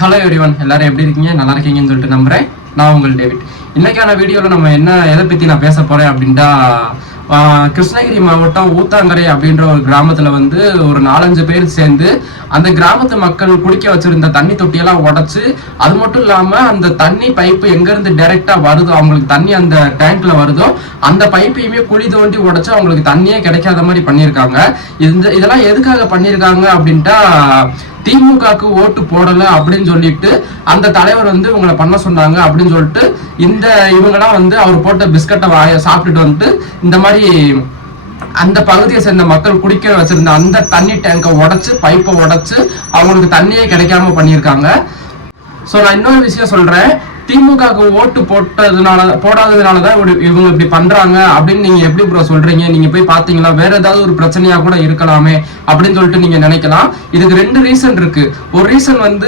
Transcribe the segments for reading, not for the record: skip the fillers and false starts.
Hello everyone, எல்லாரும் எப்படி இருக்கீங்க? நல்லா இருக்கீங்கன்னு சொல்லிட்டு நம்புறேன். நான் உங்கள் டேவிட். இன்னைக்கான வீடியோவில் நம்ம எதை பற்றி நான் பேச போகிறேன் அப்படின்ட்டா, கிருஷ்ணகிரி மாவட்டம் ஊத்தாங்கரை அப்படின்ற ஒரு கிராமத்தில் ஒரு 4-5 பேர் சேர்ந்து அந்த கிராமத்து மக்கள் குடிக்க வச்சிருந்த தண்ணி தொட்டியெல்லாம் உடைச்சு, அது மட்டும் இல்லாமல் அந்த தண்ணி பைப்பு எங்கேருந்து டைரெக்டாக வருதோ, அவங்களுக்கு தண்ணி அந்த டேங்க்ல வருதோ அந்த பைப்பையுமே குழி தோண்டி உடைச்சு அவங்களுக்கு தண்ணியே கிடைக்காத மாதிரி பண்ணியிருக்காங்க. இதெல்லாம் எதுக்காக பண்ணியிருக்காங்க அப்படின்ட்டா, திமுகக்கு ஓட்டு போடல அப்படின்னு சொல்லிட்டு அந்த தலைவர் இவங்களை பண்ண சொன்னாங்க அப்படின்னு சொல்லிட்டு இவங்கெல்லாம் அவர் போட்ட பிஸ்கட்டை சாப்பிட்டுட்டு இந்த மாதிரி அந்த பகுதியை சேர்ந்த மக்கள் குடிக்க வச்சிருந்த அந்த தண்ணி டேங்கை உடைச்சு பைப்பை உடைச்சு அவங்களுக்கு தண்ணியே கிடைக்காம பண்ணியிருக்காங்க. ஸோ நான் இன்னொரு விஷயம் சொல்றேன், திமுகக்கு ஓட்டு போடாததுனாலதான் இவங்க இப்படி பண்றாங்க அப்படின்னு நீங்க எப்படி ப்ரோ சொல்றீங்க? நீங்க போய் பாத்தீங்களா? வேற ஏதாவது ஒரு பிரச்சனையா கூட இருக்கலாமே அப்படின்னு சொல்லிட்டு நீங்க நினைக்கலாம். இதுக்கு 2 ரீசன் இருக்கு. ஒரு ரீசன்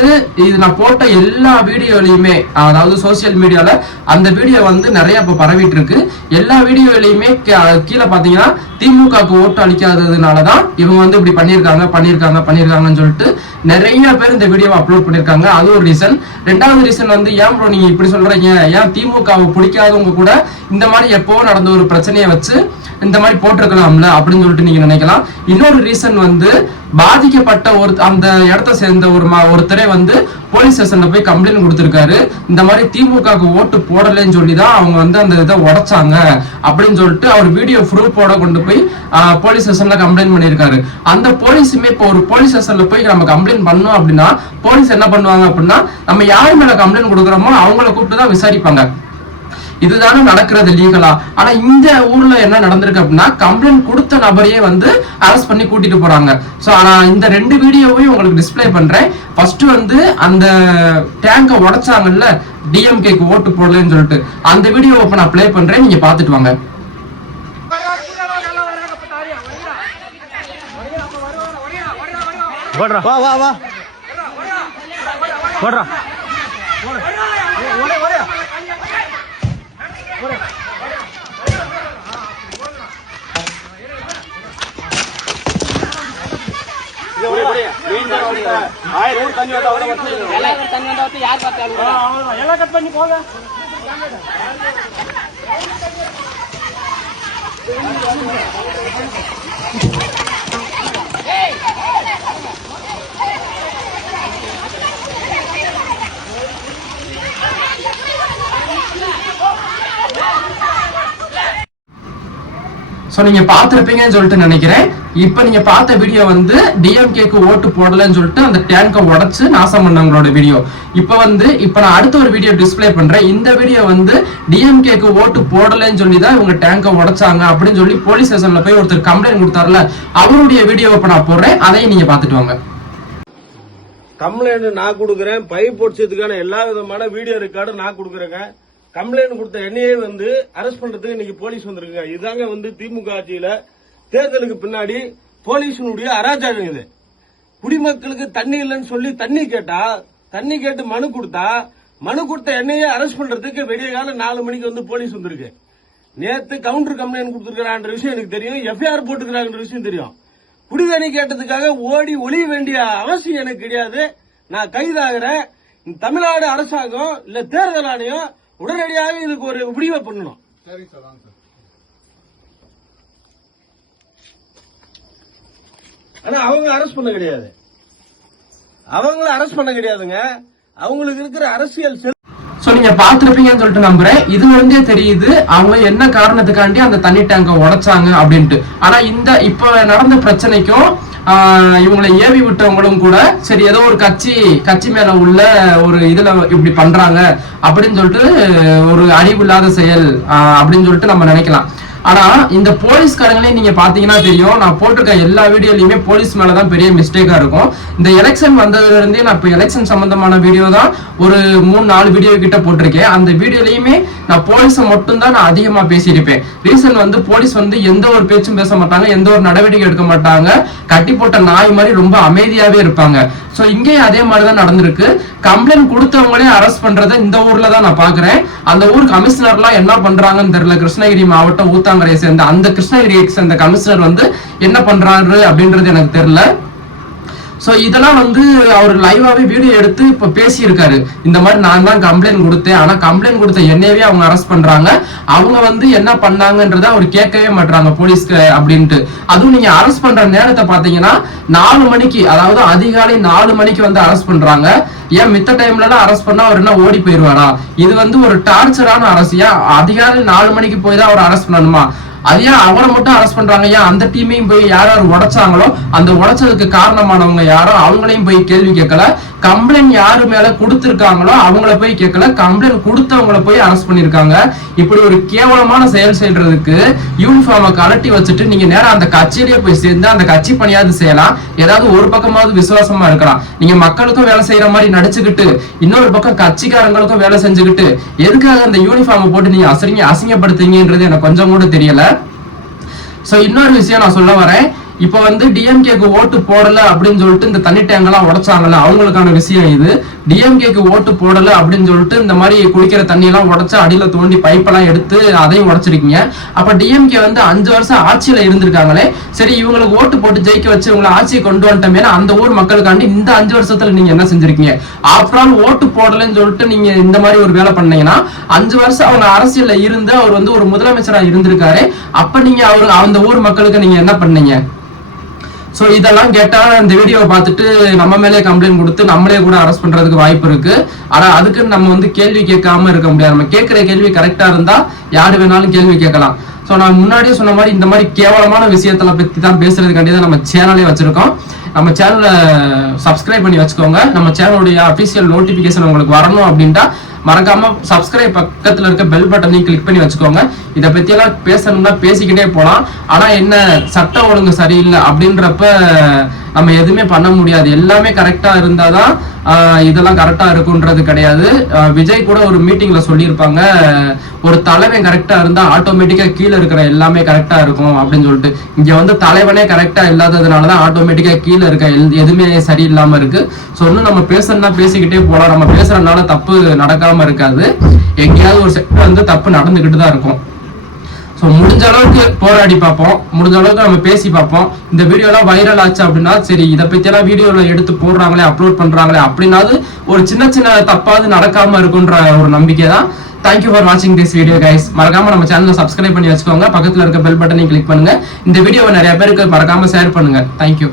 இது நான் போட்ட எல்லா வீடியோலையுமே, அதாவது சோசியல் மீடியால அந்த வீடியோ நிறைய இப்ப பரவிட்டு இருக்கு. எல்லா வீடியோலையுமே கீழே பாத்தீங்கன்னா திமுகக்கு ஓட்டு அளிக்காததுனாலதான் இவங்க இப்படி பண்ணிருக்காங்கன்னு சொல்லிட்டு நிறைய பேர் இந்த வீடியோவை அப்லோட் பண்ணிருக்காங்க. அது ஒரு ரீசன். 2வது ரீசன் ஏன் ப்ரோ நீங்க இப்படி சொல்றீங்க? ஏன் திமுகவை பிடிக்காதவங்க கூட இந்த மாதிரி எப்போ நடந்த ஒரு பிரச்சனையை வச்சு இந்த மாதிரி போட்டிருக்கலாம்ல அப்படின்னு சொல்லிட்டு நீங்க நினைக்கலாம். இன்னொரு ரீசன் பாதிக்கப்பட்ட அந்த இடத்த சேர்ந்த ஒருத்தரே போலீஸ் ஸ்டேஷன்ல போய் கம்ப்ளைண்ட் கொடுத்திருக்காரு. இந்த மாதிரி திமுகக்கு ஓட்டு போடலன்னு சொல்லிதான் அவங்க அந்த இதை உடைச்சாங்க அப்படின்னு சொல்லிட்டு அவர் வீடியோ ப்ரூஃபோட கொண்டு போய் போலீஸ் ஸ்டேஷன்ல கம்ப்ளைண்ட் பண்ணியிருக்காரு. அந்த போலீஸுமே இப்போ ஒரு போலீஸ் ஸ்டேஷன்ல போய் நம்ம கம்ப்ளைண்ட் பண்ணோம் அப்படின்னா போலீஸ் என்ன பண்ணுவாங்க அப்படின்னா, நம்ம யார் மேல கம்ப்ளைண்ட் கொடுக்குறோமோ அவங்கள கூப்பிட்டு தான் விசாரிப்பாங்க. இதுதானே நடக்கிறது லீகலா. ஆனா இந்த ஊர்ல என்ன நடந்திருக்கு அப்படின்னா, கம்ப்ளைண்ட் கொடுத்த நபரையே அரெஸ்ட் பண்ணி கூட்டிட்டு போறாங்க. சோ நான் இந்த 2 வீடியோவையும் உங்களுக்கு டிஸ்பிளே பண்றேன். ஃபர்ஸ்ட் அந்த டேங்கை உடைச்சாங்கல்ல, டிஎம்கேக்கு ஓட்டு போடலன்னு சொல்லிட்டு அந்த வீடியோவை இப்ப நான் ப்ளே பண்றேன், நீங்க பாத்துட்டு வாங்க. வா வா வா போடுறா ಎಲ್ಲ ಕಟ್ பண்ணி போங்க. சோ நீங்க பாத்திருப்பீங்கன்னு சொல்லிட்டு நினைக்கிறேன். இப்ப நீங்க பார்த்த வீடியோ டிஎம்கேக்கு ஓட்டு போடலன்னு சொல்லிட்டு அந்த டேங்கை உடைச்சு நாசம் பண்ணவங்களோட வீடியோ. இப்ப நான் அடுத்த ஒரு வீடியோ டிஸ்பிளே பண்றேன். இந்த வீடியோ டிஎம்கேக்கு ஓட்டு போடலன்னு சொல்லிதான் இவங்க டேங்கை உடைச்சாங்க அப்படின்னு சொல்லி போலீஸ் ஸ்டேஷன்ல போய் ஒருத்தர் கம்ப்ளைண்ட் கொடுத்தாருல, அவருடைய வீடியோ இப்ப நான் போடுறேன், அதையும் நீங்க பாத்துட்டு வாங்க. கம்ப்ளைண்ட் நான் கொடுக்குறேன், பைப் போடுச்சதுக்கான எல்லா விதமான வீடியோ ரெக்கார்டு நான் கொடுக்குறேங்க. கம்ப்ளைண்ட் கொடுத்த என்னையே அரெஸ்ட் பண்றதுக்கு இன்னைக்கு போலீஸ் வந்திருக்குங்க. இதாங்க திமுக ஆட்சியில தேர்தலுக்கு பின்னாடி போலீஸினுடைய அராஜகம். இது குடிமக்களுக்கு தண்ணி இல்லைன்னு சொல்லி தண்ணி கேட்டு மனு கொடுத்த என்னையே அரெஸ்ட் பண்றதுக்கு விடிய காலம் 4 மணிக்கு போலீஸ் வந்திருக்கு. நேத்து கவுண்டர் கம்ப்ளைண்ட் கொடுத்திருக்கிறான்ற விஷயம் எனக்கு தெரியும், எஃப்ஐஆர் போட்டுக்கிறாங்கன்ற விஷயம் தெரியும். குடிதண்ணி கேட்டதுக்காக ஓடி ஒளிய வேண்டிய அவசியம் எனக்கு கிடையாது. நான் கைதாகிறேன். தமிழ்நாடு அரசாங்கம் இல்ல தேர்தல் ஆணையம் உடனடியாக இதுக்கு ஒரு முடிவை பண்ணணும். ஆனா அவங்க அரெஸ்ட் பண்ண கிடையாது, அவங்கள அரெஸ்ட் பண்ண கிடையாதுங்க. அவங்களுக்கு இருக்கிற அரசியல் நீங்க பாத்துருப்பீங்கன்னு சொல்லிட்டு நம்புறேன். இதுல இருந்தே தெரியுது அவங்க என்ன காரணத்துக்காண்டி அந்த தண்ணி டேங்கை உடைச்சாங்க அப்படின்ட்டு. ஆனா இப்ப நடந்த பிரச்சனைக்கும் இவங்களை ஏவி விட்டவங்களும் கூட சரி ஏதோ ஒரு கட்சி மேல உள்ள ஒரு இதுல இப்படி பண்றாங்க அப்படின்னு சொல்லிட்டு ஒரு அறிவு இல்லாத செயல் அப்படின்னு சொல்லிட்டு நம்ம நினைக்கலாம். ஆனா இந்த போலீஸ்காரங்களையும் நீங்க பாத்தீங்கன்னா தெரியும், நான் போட்டிருக்க எல்லா வீடியோலயுமே போலீஸ் மேலதான் பெரிய மிஸ்டேக்கா இருக்கும். இந்த எலெக்ஷன் வந்ததுல இருந்தே நான் இப்ப எலெக்ஷன் சம்பந்தமான வீடியோ தான் ஒரு 3-4 வீடியோ கிட்ட போட்டிருக்கேன். அந்த வீடியோலயுமே நான் போலீஸை மட்டும் தான் நான் அதிகமா பேசியிருப்பேன். ரீசன் போலீஸ் எந்த ஒரு பேச்சும் பேச மாட்டாங்க, எந்த ஒரு நடவடிக்கை எடுக்க மாட்டாங்க, கட்டி போட்ட நாய் மாதிரி ரொம்ப அமைதியாவே இருப்பாங்க. சோ இங்கேயும் அதே மாதிரிதான் நடந்திருக்கு. கம்ப்ளைண்ட் கொடுத்தவங்களே அரெஸ்ட் பண்றதை இந்த ஊர்ல தான் நான் பாக்குறேன். அந்த ஊர் கமிஷனர்லாம் என்ன பண்றாங்கன்னு தெரியல. கிருஷ்ணகிரி மாவட்டம் ஊத்தாங்கரையை சேர்ந்த அந்த கிருஷ்ணகிரியை சேர்ந்த கமிஷனர் என்ன பண்றாரு அப்படின்றது எனக்கு தெரியல. சோ இதெல்லாம் வந்து அவர் லைவாவே வீடியோ எடுத்து இப்ப பேசியிருக்காரு. இந்த மாதிரி நான் தான் கம்ப்ளைண்ட் கொடுத்தேன், ஆனா கம்ப்ளைண்ட் கொடுத்த என்னையவே அவங்க அரெஸ்ட் பண்றாங்க, அவங்க வந்து என்ன பண்ணாங்கன்றத அவர் கேட்கவே மாட்டாங்க போலீஸ்க்கு அப்படின்ட்டு. அதுவும் நீங்க அரெஸ்ட் பண்ற நேரத்தை பாத்தீங்கன்னா 4 மணிக்கு, அதாவது அதிகாலை 4 மணிக்கு வந்து அரெஸ்ட் பண்றாங்க. ஏன் மித்த டைம்ல எல்லாம் அரெஸ்ட் பண்ணா அவர் என்ன ஓடி போயிருவாரா? இது வந்து ஒரு டார்ச்சரான அரசு. ஏன் அதிகாலை 4 மணிக்கு போய் தான் அவர் அரெஸ்ட் பண்ணணுமா? அது ஏன் அவரை மட்டும் அரெஸ்ட் பண்றாங்க? ஏன் அந்த டீமையும் போய் யார் யார் உடைச்சாங்களோ அந்த உடைச்சதுக்கு காரணமானவங்க யாரோ அவங்களையும் போய் கேள்வி கேட்கல. கம்ப்ளைண்ட் யாரு மேல கொடுத்திருக்காங்களோ அவங்கள போய் கேட்கல, கம்ப்ளைண்ட் கொடுத்தவங்கள போய் அரெஸ்ட் பண்ணிருக்காங்க. இப்படி ஒரு கேவலமான செயல் செய்யறதுக்கு யூனிஃபார்மை கலட்டி வச்சுட்டு நீங்க நேரம் அந்த கட்சியிலேயே போய் சேர்ந்து அந்த கட்சி பணியாவது செய்யலாம். ஏதாவது ஒரு பக்கமாவது விசுவாசமா இருக்கலாம். நீங்க மக்களுக்கும் வேலை செய்யற மாதிரி நடிச்சுக்கிட்டு இன்னொரு பக்கம் கட்சிக்காரங்களுக்கும் வேலை செஞ்சுக்கிட்டு எதுக்காக அந்த யூனிஃபார்மை போட்டு நீங்க அசிங்கப்படுத்துறீங்கன்றது எனக்கு கொஞ்சம் கூட தெரியல. சோ இன்னொரு விஷயம் நான் சொல்ல வரேன். இப்ப வந்து டிஎம்கேக்கு ஓட்டு போடல அப்படின்னு சொல்லிட்டு இந்த தண்ணி டேங்க் எல்லாம் உடைச்சாங்கல்ல, அவங்களுக்கான விஷயம் இது. டிஎம்கேக்கு ஓட்டு போடல அப்படின்னு சொல்லிட்டு இந்த மாதிரி குடிக்கிற தண்ணி எல்லாம் உடைச்சு அடியில தோண்டி பைப்பெல்லாம் எடுத்து அதையும் உடைச்சிருக்கீங்க. அப்ப டிஎம்கே வந்து 5 வருஷம் ஆட்சியில இருந்திருக்காங்களே, சரி இவங்களுக்கு ஓட்டு போட்டு ஜெயிக்க வச்சு இவங்களை ஆட்சியை கொண்டு வந்துட்டோமே, அந்த ஊர் மக்களுக்காண்டி இந்த 5 வருஷத்துல நீங்க என்ன செஞ்சிருக்கீங்க? ஆஃப்டர் ஆல் ஓட்டு போடலன்னு சொல்லிட்டு நீங்க இந்த மாதிரி ஒரு வேலை பண்ணீங்கன்னா 5 வருஷம் அவங்க அரசியல்ல இருந்து அவர் வந்து ஒரு முதலமைச்சரா இருந்திருக்காரு. அப்ப நீங்க அவர் அந்த ஊர் மக்களுக்கு நீங்க என்ன பண்ணீங்க? சோ இதெல்லாம் கேட்டா இந்த வீடியோவை பார்த்துட்டு நம்ம மேலே கம்ப்ளைண்ட் கொடுத்து நம்மளே கூட அரெஸ்ட் பண்றதுக்கு வாய்ப்பு இருக்கு. ஆனா அதுக்கு நம்ம வந்து கேள்வி கேட்காம இருக்க முடியாது. நம்ம கேட்கிற கேள்வி கரெக்டா இருந்தா யாரு வேணாலும் கேள்வி கேட்கலாம். சோ நான் முன்னாடியே சொன்ன மாதிரி இந்த மாதிரி கேவலமான விஷயத்துல பத்தி தான் பேசுறதுக்காண்டி தான் நம்ம சேனலே வச்சிருக்கோம். நம்ம சேனலை சப்ஸ்கிரைப் பண்ணி வச்சுக்கோங்க. நம்ம சேனலுடைய அபிஷியல் நோட்டிபிகேஷன் உங்களுக்கு வரணும் அப்படின்ட்டா மறக்காம சப்ஸ்கிரைப் பக்கத்துல இருக்க பெல் பட்டனையும் கிளிக் பண்ணி வச்சுக்கோங்க. இதை பத்தி எல்லாம் பேசணும்னா பேசிக்கிட்டே போலாம். ஆனா என்ன, சட்டம் ஒழுங்கு சரியில்லை அப்படின்றப்ப நம்ம எதுவுமே பண்ண முடியாது. எல்லாமே கரெக்டா இருந்தாதான் இதெல்லாம் கரெக்டா இருக்குன்றது கிடையாது. விஜய் கூட ஒரு மீட்டிங்ல சொல்லியிருப்பாங்க, ஒரு தலைவன் கரெக்டா இருந்தா ஆட்டோமேட்டிக்கா கீழே இருக்கிற எல்லாமே கரெக்டா இருக்கும் அப்படின்னு சொல்லிட்டு. இங்க வந்து தலைவனே கரெக்டா இல்லாததுனாலதான் ஆட்டோமேட்டிக்கா கீழே இருக்க எதுவுமே சரியில்லாம இருக்கு. ஸோ இன்னும் நம்ம பேசணும்னா பேசிக்கிட்டே போலாம். நம்ம பேசுறதுனால தப்பு நடக்காம இருக்காது. எங்கேயாவது ஒரு செக்டர் வந்து தப்பு நடந்துகிட்டு தான் இருக்கும். ஸோ முடிஞ்ச அளவுக்கு போராடி பார்ப்போம், முடிஞ்ச அளவுக்கு நம்ம பேசி பார்ப்போம். இந்த வீடியோலாம் வைரல் ஆச்சு அப்படின்னா சரி, இதை பற்றியெல்லாம் வீடியோவில் எடுத்து போடுறாங்களே, அப்லோட் பண்ணுறாங்களே அப்படின்னாவது ஒரு சின்ன சின்ன தப்பாவது நடக்காம இருக்குன்ற ஒரு நம்பிக்கை தான். தேங்க்யூ ஃபார் வாட்சிங் திஸ் வீடியோ கைஸ். மறக்காம நம்ம சேனலை சப்ஸ்கிரைப் பண்ணி வச்சுக்கோங்க. பக்கத்தில் இருக்க பெல் பட்டனை கிளிக் பண்ணுங்க. இந்த வீடியோவை நிறைய பேருக்கு மறக்காம ஷேர் பண்ணுங்க. தேங்க்யூ.